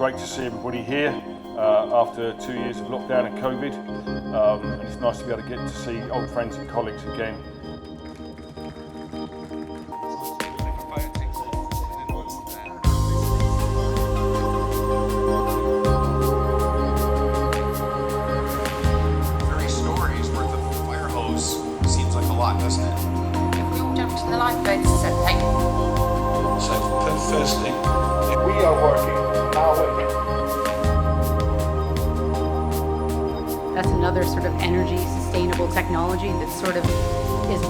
great to see everybody here after 2 years of lockdown and COVID. And it's nice to be able to get to see old friends and colleagues again. Doesn't it? If we all jump to the lifeboats, it's okay. So, firstly, We are working our way. That's another sort of energy sustainable technology that sort of is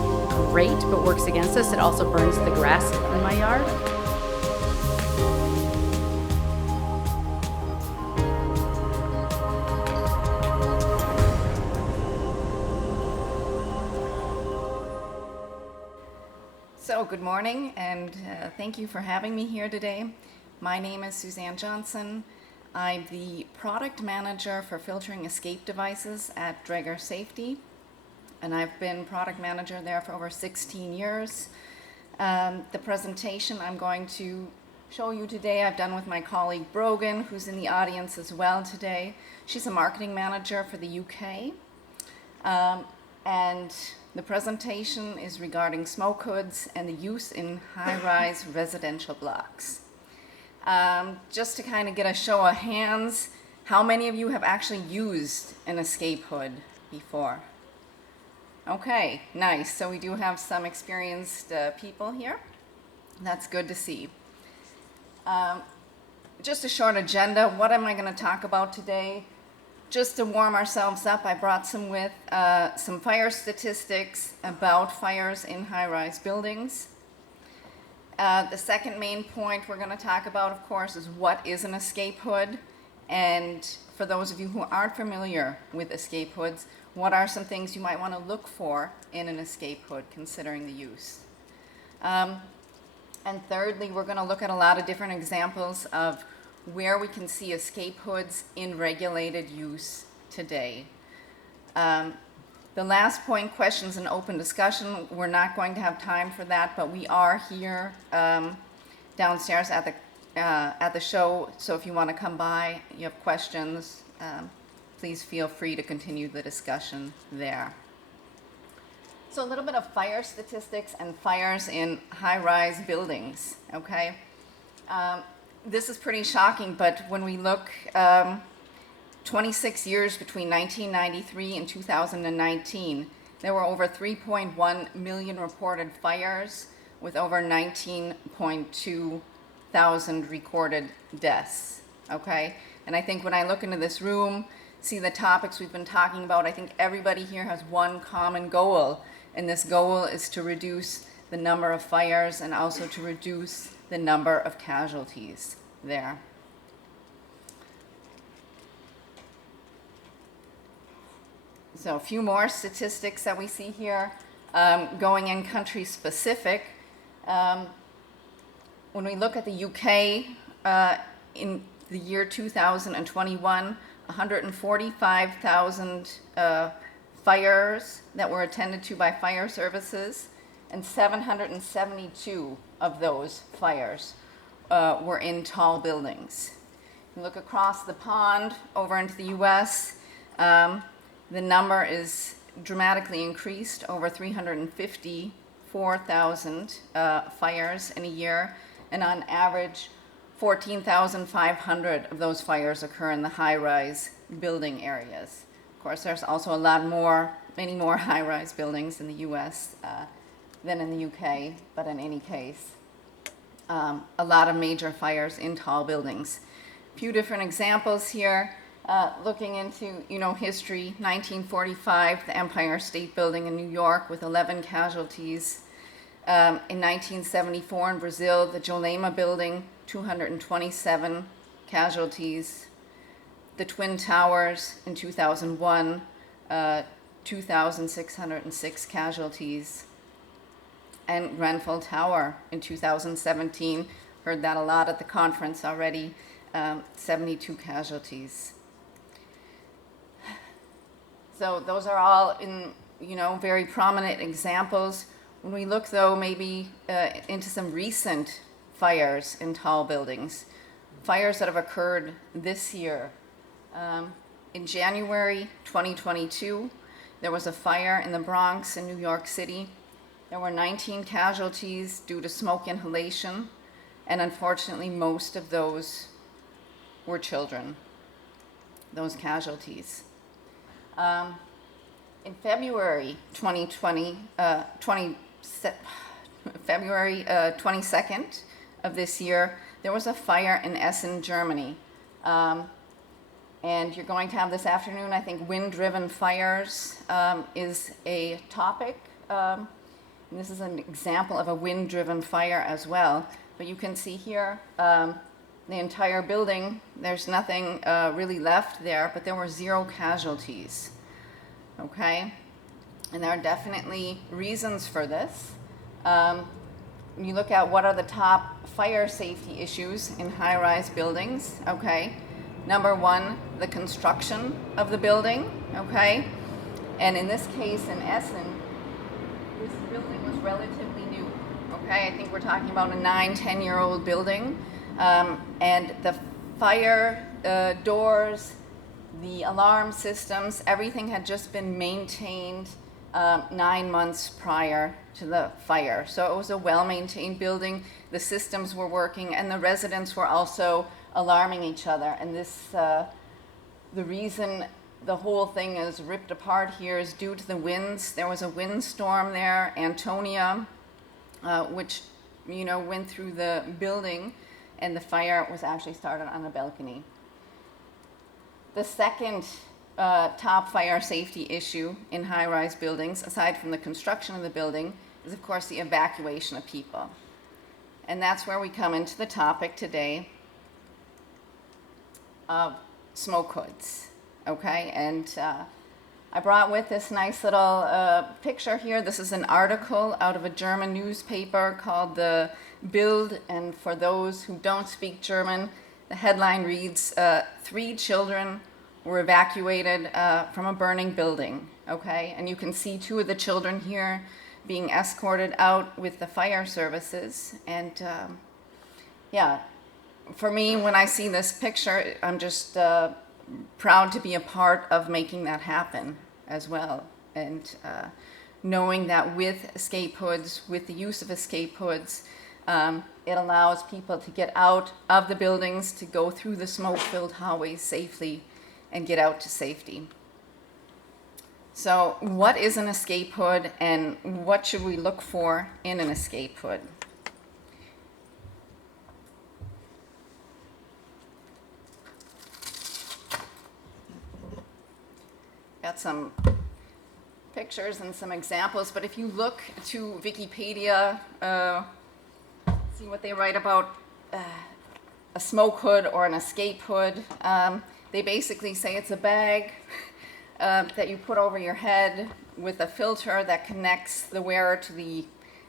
great but works against us. It also burns the grass in my yard. So good morning, and thank you for having me here today. My name is Suzanne Johnson. I'm the product manager for filtering escape devices at Dräger Safety, and I've been product manager there for over 16 years. The presentation I'm going to show you today I've done with my colleague Brogan, who's in the audience as well today. She's a marketing manager for the UK. And the presentation is regarding smoke hoods and the use in high-rise residential blocks. Just to kind of get a show of hands, how many of you have actually used an escape hood before? Okay, nice. So we do have some experienced people here. That's good to see. Just a short agenda. What am I going to talk about today? Just to warm ourselves up, I brought some fire statistics about fires in high-rise buildings. The second main point we're going to talk about, of course, is what is an escape hood? And for those of you who aren't familiar with escape hoods, what are some things you might want to look for in an escape hood, considering the use? And thirdly, we're going to look at a lot of different examples of where we can see escape hoods in regulated use today. The last point, questions and open discussion, we're not going to have time for that, but we are here downstairs at the show, so if you want to come by, you have questions, please feel free to continue the discussion there. So a little bit of fire statistics and fires in high-rise buildings, okay? This is pretty shocking, but when we look 26 years between 1993 and 2019, there were over 3.1 million reported fires with over 19.2 thousand recorded deaths, okay? And I think when I look into this room, see the topics we've been talking about, I think everybody here has one common goal, and this goal is to reduce the number of fires and also to reduce the number of casualties there. So a few more statistics that we see here, going in country specific. When we look at the UK, in the year 2021, 145,000 fires that were attended to by fire services, and 772 of those fires were in tall buildings. You look across the pond over into the US, the number is dramatically increased, over 354,000 fires in a year, and on average 14,500 of those fires occur in the high-rise building areas. Of course, there's also many more high-rise buildings in the US than in the UK, but in any case, a lot of major fires in tall buildings. A few different examples here, looking into history. 1945, the Empire State Building in New York with 11 casualties. In 1974 in Brazil, the Jolema Building, 227 casualties. The Twin Towers in 2001, 2,606 casualties. And Grenfell Tower in 2017, heard that a lot at the conference already, 72 casualties. So those are all in, very prominent examples. When we look though maybe into some recent fires in tall buildings, fires that have occurred this year. In January 2022, there was a fire in the Bronx in New York City. There were 19 casualties due to smoke inhalation, and unfortunately most of those were children, those casualties. In February 2020, February 22nd of this year, there was a fire in Essen, Germany. And you're going to have this afternoon, I think, wind-driven fires is a topic. And this is an example of a wind-driven fire as well. But you can see here, the entire building, there's nothing really left there, but there were 0 casualties, okay? And there are definitely reasons for this. When you look at what are the top fire safety issues in high-rise buildings, okay? Number 1, the construction of the building, okay? And in this case in Essen, this building was relatively new, okay? I think we're talking about a 9-10-year-old building. And the fire doors, the alarm systems, everything had just been maintained 9 months prior to the fire. So it was a well-maintained building, the systems were working, and the residents were also alarming each other. And this, the reason the whole thing is ripped apart here is due to the winds. There was a windstorm there, Antonia, which, you know, went through the building, and the fire was actually started on a balcony. The second top fire safety issue in high-rise buildings, aside from the construction of the building, is of course the evacuation of people. And that's where we come into the topic today of smoke hoods, okay? And I brought with this nice little picture here. This is an article out of a German newspaper called the Bild, and for those who don't speak German, the headline reads, 3 children were evacuated from a burning building, okay? And you can see 2 of the children here being escorted out with the fire services. And yeah, for me, when I see this picture, I'm just proud to be a part of making that happen as well. And knowing that with escape hoods, with the use of escape hoods, it allows people to get out of the buildings, to go through the smoke-filled hallways safely and get out to safety. So what is an escape hood, and what should we look for in an escape hood? Got some pictures and some examples, but if you look to Wikipedia, see what they write about a smoke hood or an escape hood. They basically say it's a bag that you put over your head with a filter that connects the wearer to the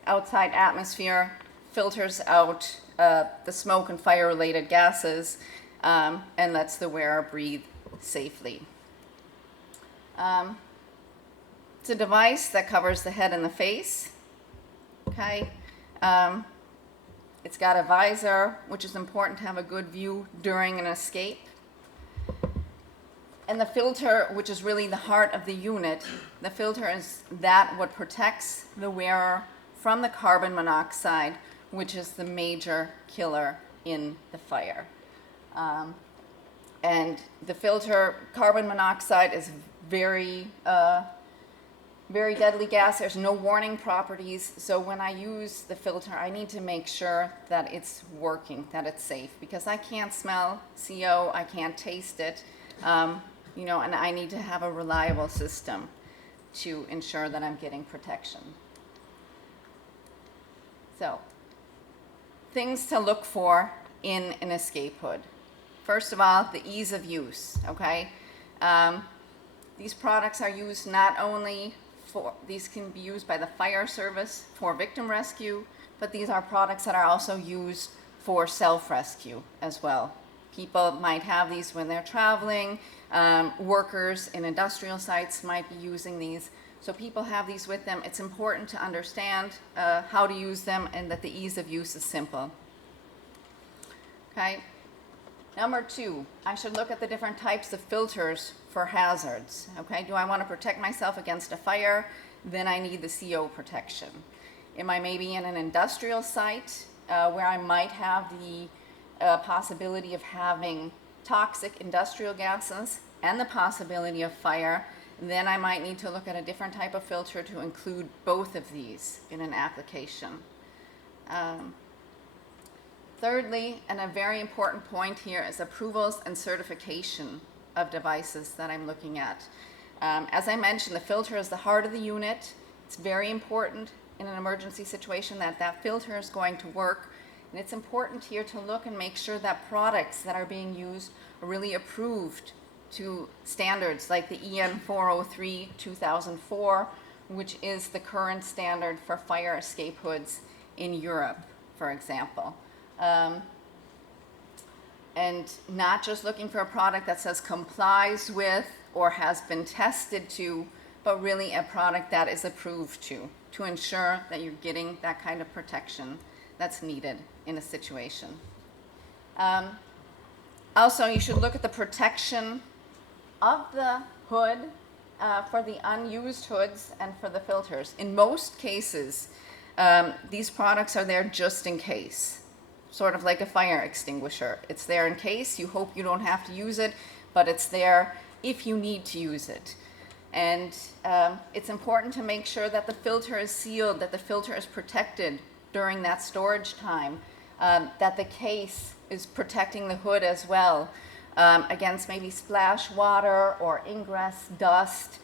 outside atmosphere, filters out the smoke and fire-related gases, and lets the wearer breathe safely. It's a device that covers the head and the face, okay? It's got a visor, which is important to have a good view during an escape. And the filter, which is really the heart of the unit, the filter is that what protects the wearer from the carbon monoxide, which is the major killer in the fire. And the filter, carbon monoxide, is very deadly gas. There's no warning properties. So when I use the filter, I need to make sure that it's working, that it's safe, because I can't smell CO, I can't taste it. You know, and I need to have a reliable system to ensure that I'm getting protection. So, things to look for in an escape hood. First of all, the ease of use, okay? These products are used not only for, these can be used by the fire service for victim rescue, but these are products that are also used for self-rescue as well. People might have these when they're traveling. Workers in industrial sites might be using these. So people have these with them. It's important to understand how to use them and that the ease of use is simple. Okay. Number two, I should look at the different types of filters for hazards. Okay, do I want to protect myself against a fire? Then I need the CO protection. Am I maybe in an industrial site where I might have the possibility of having toxic industrial gases and the possibility of fire? Then I might need to look at a different type of filter to include both of these in an application. Thirdly, and a very important point here, is approvals and certification of devices that I'm looking at. As I mentioned, the filter is the heart of the unit. It's very important in an emergency situation that that filter is going to work. And it's important here to look and make sure that products that are being used are really approved to standards like the EN 403 2004, which is the current standard for fire escape hoods in Europe, for example. And not just looking for a product that says complies with or has been tested to, but really a product that is approved to ensure that you're getting that kind of protection that's needed in a situation. Also, you should look at the protection of the hood for the unused hoods and for the filters. In most cases, these products are there just in case, sort of like a fire extinguisher. It's there in case. You hope you don't have to use it, but it's there if you need to use it. And it's important to make sure that the filter is sealed, that the filter is protected during that storage time, that the case is protecting the hood as well against maybe splash water or ingress dust,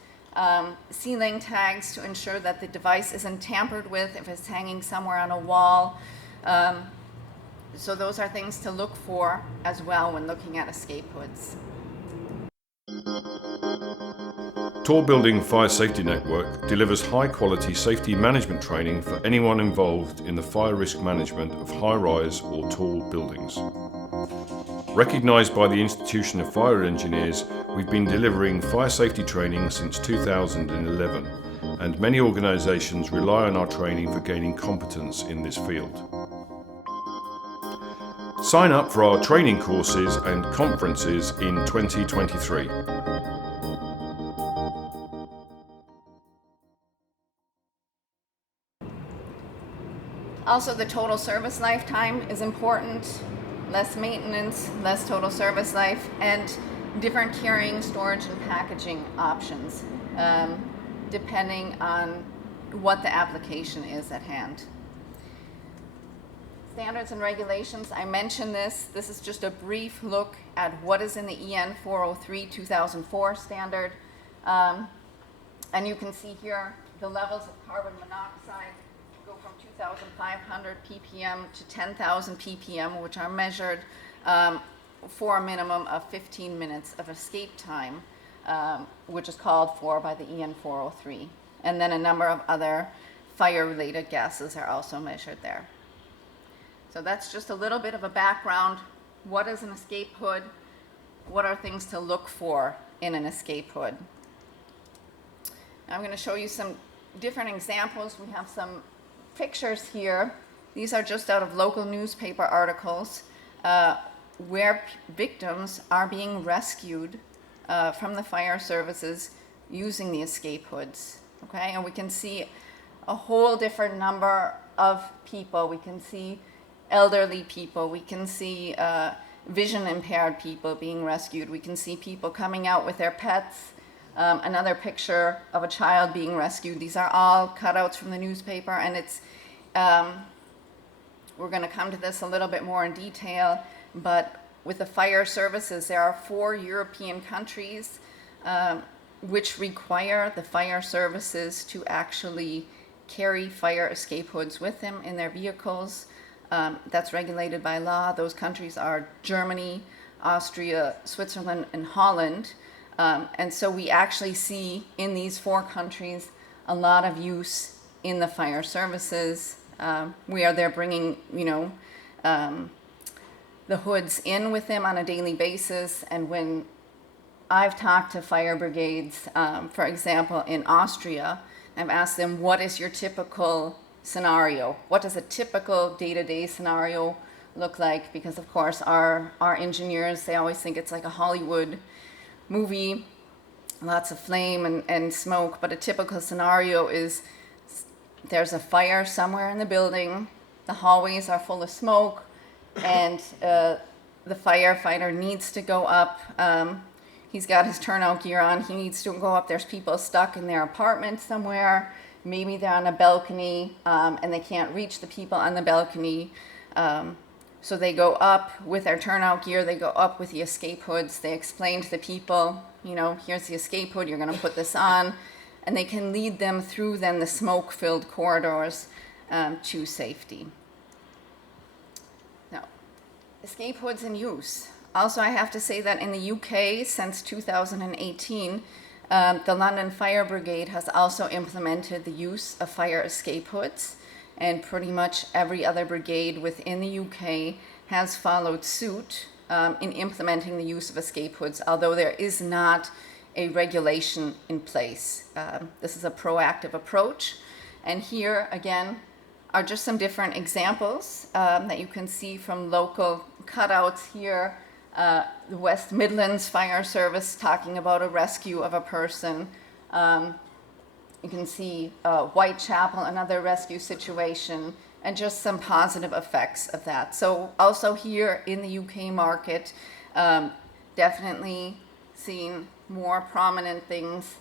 sealing tags to ensure that the device isn't tampered with if it's hanging somewhere on a wall. So those are things to look for as well when looking at escape hoods. Tall Building Fire Safety Network delivers high-quality safety management training for anyone involved in the fire risk management of high-rise or tall buildings. Recognised by the Institution of Fire Engineers, we've been delivering fire safety training since 2011, and many organisations rely on our training for gaining competence in this field. Sign up for our training courses and conferences in 2023. Also, the total service lifetime is important. Less maintenance, less total service life, and different carrying, storage, and packaging options, depending on what the application is at hand. Standards and regulations, I mentioned this. This is just a brief look at what is in the EN 403 2004 standard. And you can see here the levels of carbon monoxide go from 2,500 ppm to 10,000 ppm, which are measured for a minimum of 15 minutes of escape time, which is called for by the EN 403. And then a number of other fire-related gases are also measured there. So that's just a little bit of a background. What is an escape hood? What are things to look for in an escape hood? Now I'm going to show you some different examples. We have some pictures here. These are just out of local newspaper articles where victims are being rescued from the fire services using the escape hoods. Okay, and we can see a whole different number of people. We can see elderly people. We can see vision impaired people being rescued. We can see people coming out with their pets. Another picture of a child being rescued. These are all cutouts from the newspaper, and it's we're going to come to this a little bit more in detail, but with the fire services, there are 4 European countries which require the fire services to actually carry fire escape hoods with them in their vehicles. That's regulated by law. Those countries are Germany, Austria, Switzerland, and Holland. And so we actually see in these 4 countries a lot of use in the fire services. They're bringing, the hoods in with them on a daily basis. And when I've talked to fire brigades, for example, in Austria, I've asked them, what is your typical scenario? What does a typical day-to-day scenario look like, because of course our engineers, they always think it's like a Hollywood movie, lots of flame and smoke, but a typical scenario is there's a fire somewhere in the building, the hallways are full of smoke, and the firefighter needs to go up. He's got his turnout gear on, he needs to go up. There's people stuck in their apartment somewhere, maybe they're on a balcony, and they can't reach the people on the balcony. So they go up with their turnout gear, they go up with the escape hoods, they explain to the people, you know, here's the escape hood, you're gonna put this on, and they can lead them through then the smoke-filled corridors to safety. Now, escape hoods in use. Also, I have to say that in the UK, since 2018, the London Fire Brigade has also implemented the use of fire escape hoods, and pretty much every other brigade within the UK has followed suit in implementing the use of escape hoods, although there is not a regulation in place. This is a proactive approach, and here again are just some different examples that you can see from local cutouts here. The West Midlands Fire Service talking about a rescue of a person. You can see Whitechapel, another rescue situation, and just some positive effects of that. So also here in the UK market, definitely seeing more prominent things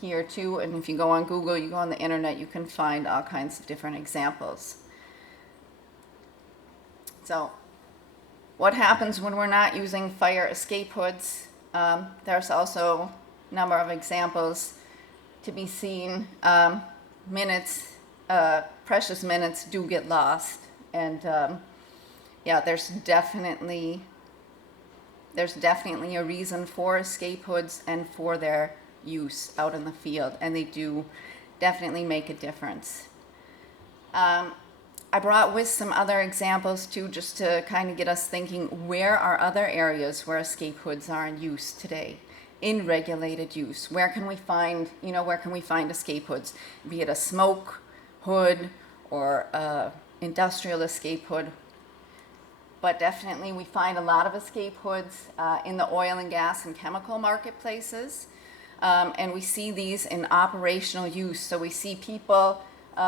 here too. And if you go on Google, you go on the internet, you can find all kinds of different examples. So what happens when we're not using fire escape hoods? There's also a number of examples to be seen. Precious minutes do get lost, and yeah, there's definitely a reason for escape hoods and for their use out in the field, and they do definitely make a difference. I brought with some other examples too, just to kind of get us thinking, where are other areas where escape hoods are in use today, in regulated use? Where can we find escape hoods? Be it a smoke hood or industrial escape hood. But definitely we find a lot of escape hoods in the oil and gas and chemical marketplaces. And we see these in operational use. So we see people who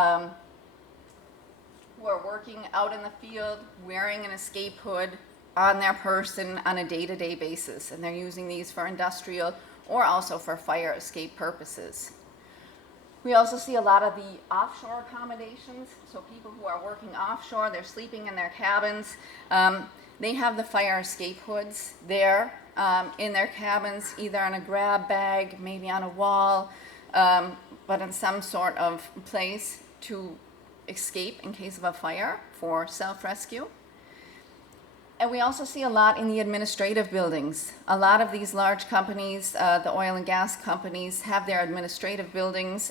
are working out in the field wearing an escape hood on their person on a day-to-day basis, and they're using these for industrial or also for fire escape purposes. We also see a lot of the offshore accommodations, so people who are working offshore, they're sleeping in their cabins. They have the fire escape hoods there in their cabins, either on a grab bag, maybe on a wall, but in some sort of place to escape in case of a fire for self-rescue. And we also see a lot in the administrative buildings. A lot of these large companies, the oil and gas companies, have their administrative buildings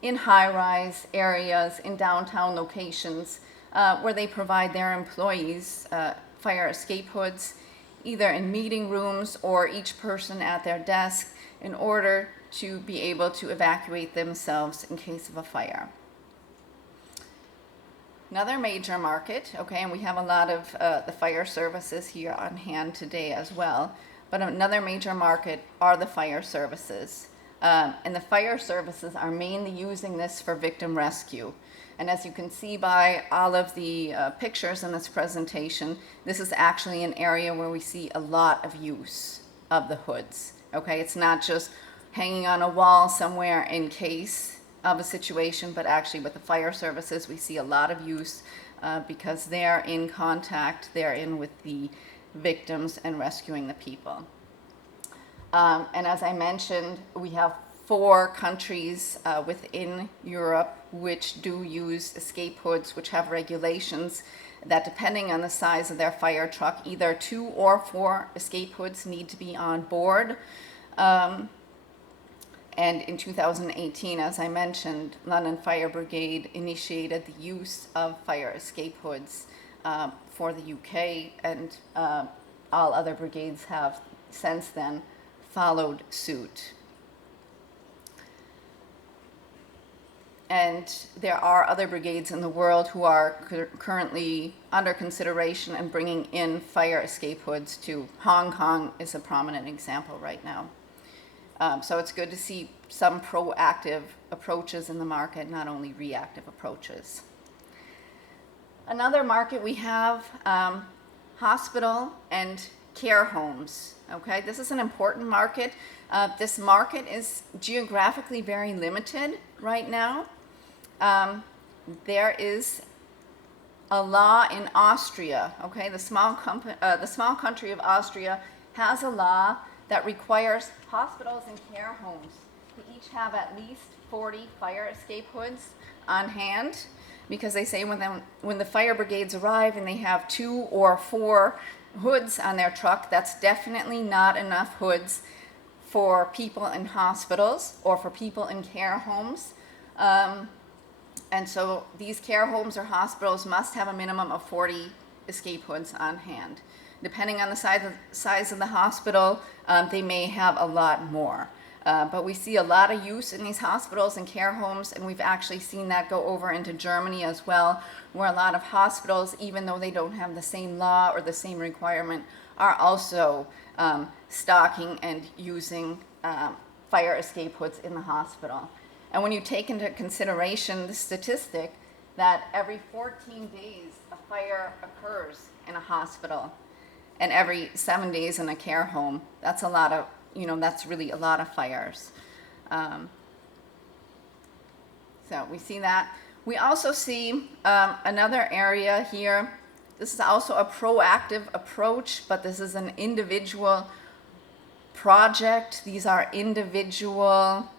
in high-rise areas, in downtown locations, where they provide their employees fire escape hoods, either in meeting rooms or each person at their desk, in order to be able to evacuate themselves in case of a fire. Another major market, okay, and we have a lot of the fire services here on hand today as well, but another major market are the fire services. And the fire services are mainly using this for victim rescue. And as you can see by all of the pictures in this presentation, this is actually an area where we see a lot of use of the hoods, okay? It's not just hanging on a wall somewhere in case of a situation, but actually with the fire services, we see a lot of use because they're in contact, they're in with the victims and rescuing the people. And as I mentioned, we have 4 countries within Europe which do use escape hoods, which have regulations that, depending on the size of their fire truck, either 2 or 4 escape hoods need to be on board. And in 2018, as I mentioned, London Fire Brigade initiated the use of fire escape hoods for the UK, and all other brigades have since then followed suit. And there are other brigades in the world who are currently under consideration and bringing in fire escape hoods to Hong Kong is a prominent example right now. So it's good to see some proactive approaches in the market, not only reactive approaches. Another market we have, hospital and care homes. Okay, this is an important market. This market is geographically very limited right now. There is a law in Austria. Okay, the small country of Austria has a law that requires hospitals and care homes to each have at least 40 fire escape hoods on hand, because they say when the fire brigades arrive and they have 2 or 4 hoods on their truck, that's definitely not enough hoods for people in hospitals or for people in care homes. And so these care homes or hospitals must have a minimum of 40 escape hoods on hand. Depending on the size of the hospital, they may have a lot more. But we see a lot of use in these hospitals and care homes, and we've actually seen that go over into Germany as well, where a lot of hospitals, even though they don't have the same law or the same requirement, are also stocking and using fire escape hoods in the hospital. And when you take into consideration the statistic that every 14 days a fire occurs in a hospital and every 7 days in a care home, that's a lot of, that's really a lot of fires. So we see that. We also see another area here. This is also a proactive approach, but this is an individual project. These are individual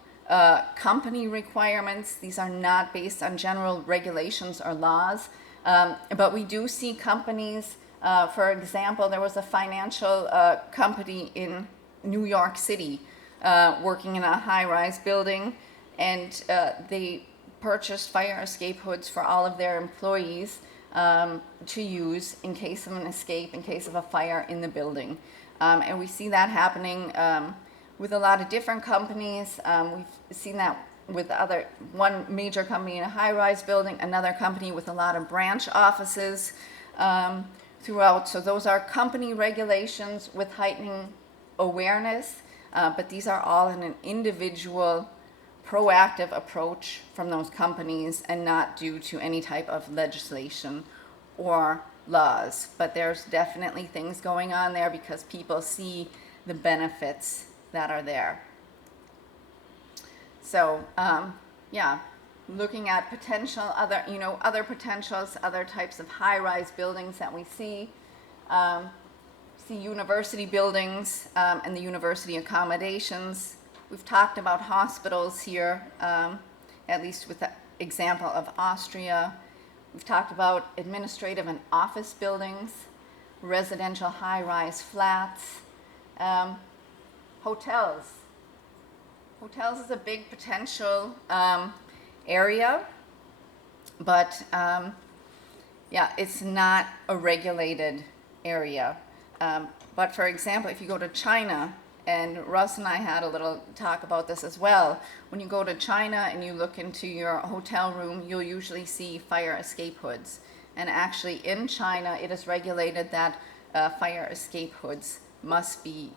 company requirements. These are not based on general regulations or laws. But we do see companies, for example, there was a financial company in New York City working in a high-rise building, and they purchased fire escape hoods for all of their employees to use in case of an escape, in case of a fire in the building. And we see that happening with a lot of different companies. We've seen that with one major company in a high-rise building, another company with a lot of branch offices throughout. So those are company regulations with heightening awareness, but these are all in an individual proactive approach from those companies and not due to any type of legislation or laws. But there's definitely things going on there because people see the benefits that are there. So looking at potential other potentials, other types of high-rise buildings that we see university buildings and the university accommodations. We've talked about hospitals here, at least with the example of Austria. We've talked about administrative and office buildings, residential high-rise flats, hotels. Hotels is a big potential area, but it's not a regulated area. But for example, if you go to China, and Russ and I had a little talk about this as well, when you go to China and you look into your hotel room, you'll usually see fire escape hoods. And actually in China, it is regulated that fire escape hoods must be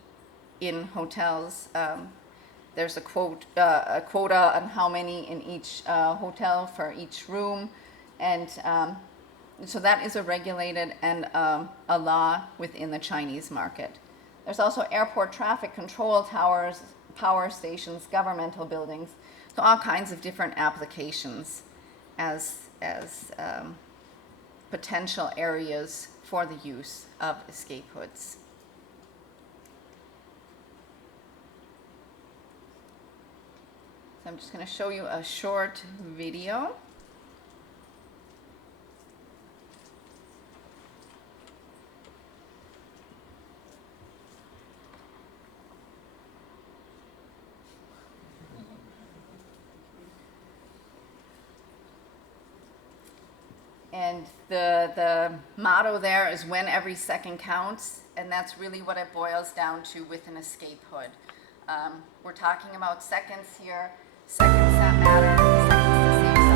in hotels. There's a quota on how many in each hotel for each room. And so that is a regulated and a law within the Chinese market. There's also airport traffic control towers, power stations, governmental buildings, so all kinds of different applications as potential areas for the use of escape hoods. So I'm just going to show you a short video. And the motto there is when every second counts, and that's really what it boils down to with an escape hood. We're talking about seconds here, seconds that matter, seconds to save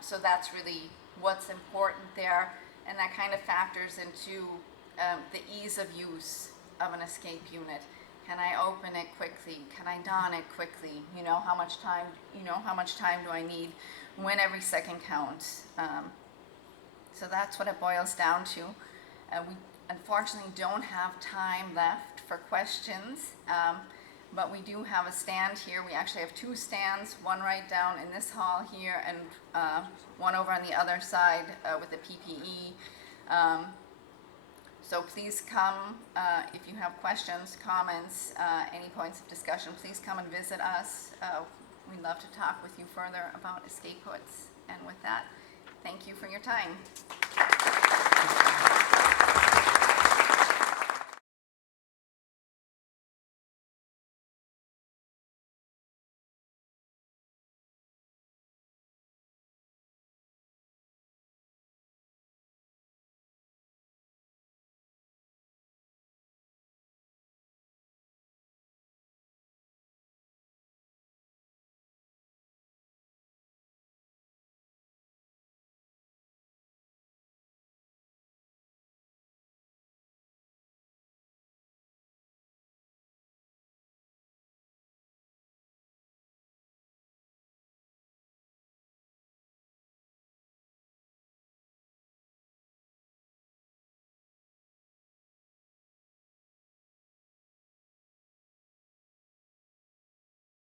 So that's really what's important there, and that kind of factors into the ease of use of an escape unit. Can I open it quickly? Can I don it quickly? How much time do I need? When every second counts. So that's what it boils down to. We unfortunately don't have time left for questions, but we do have a stand here. We actually have two stands, one right down in this hall here and one over on the other side with the PPE. So please come if you have questions, comments, any points of discussion, please come and visit us. We'd love to talk with you further about escape hoods. And with that, thank you for your time.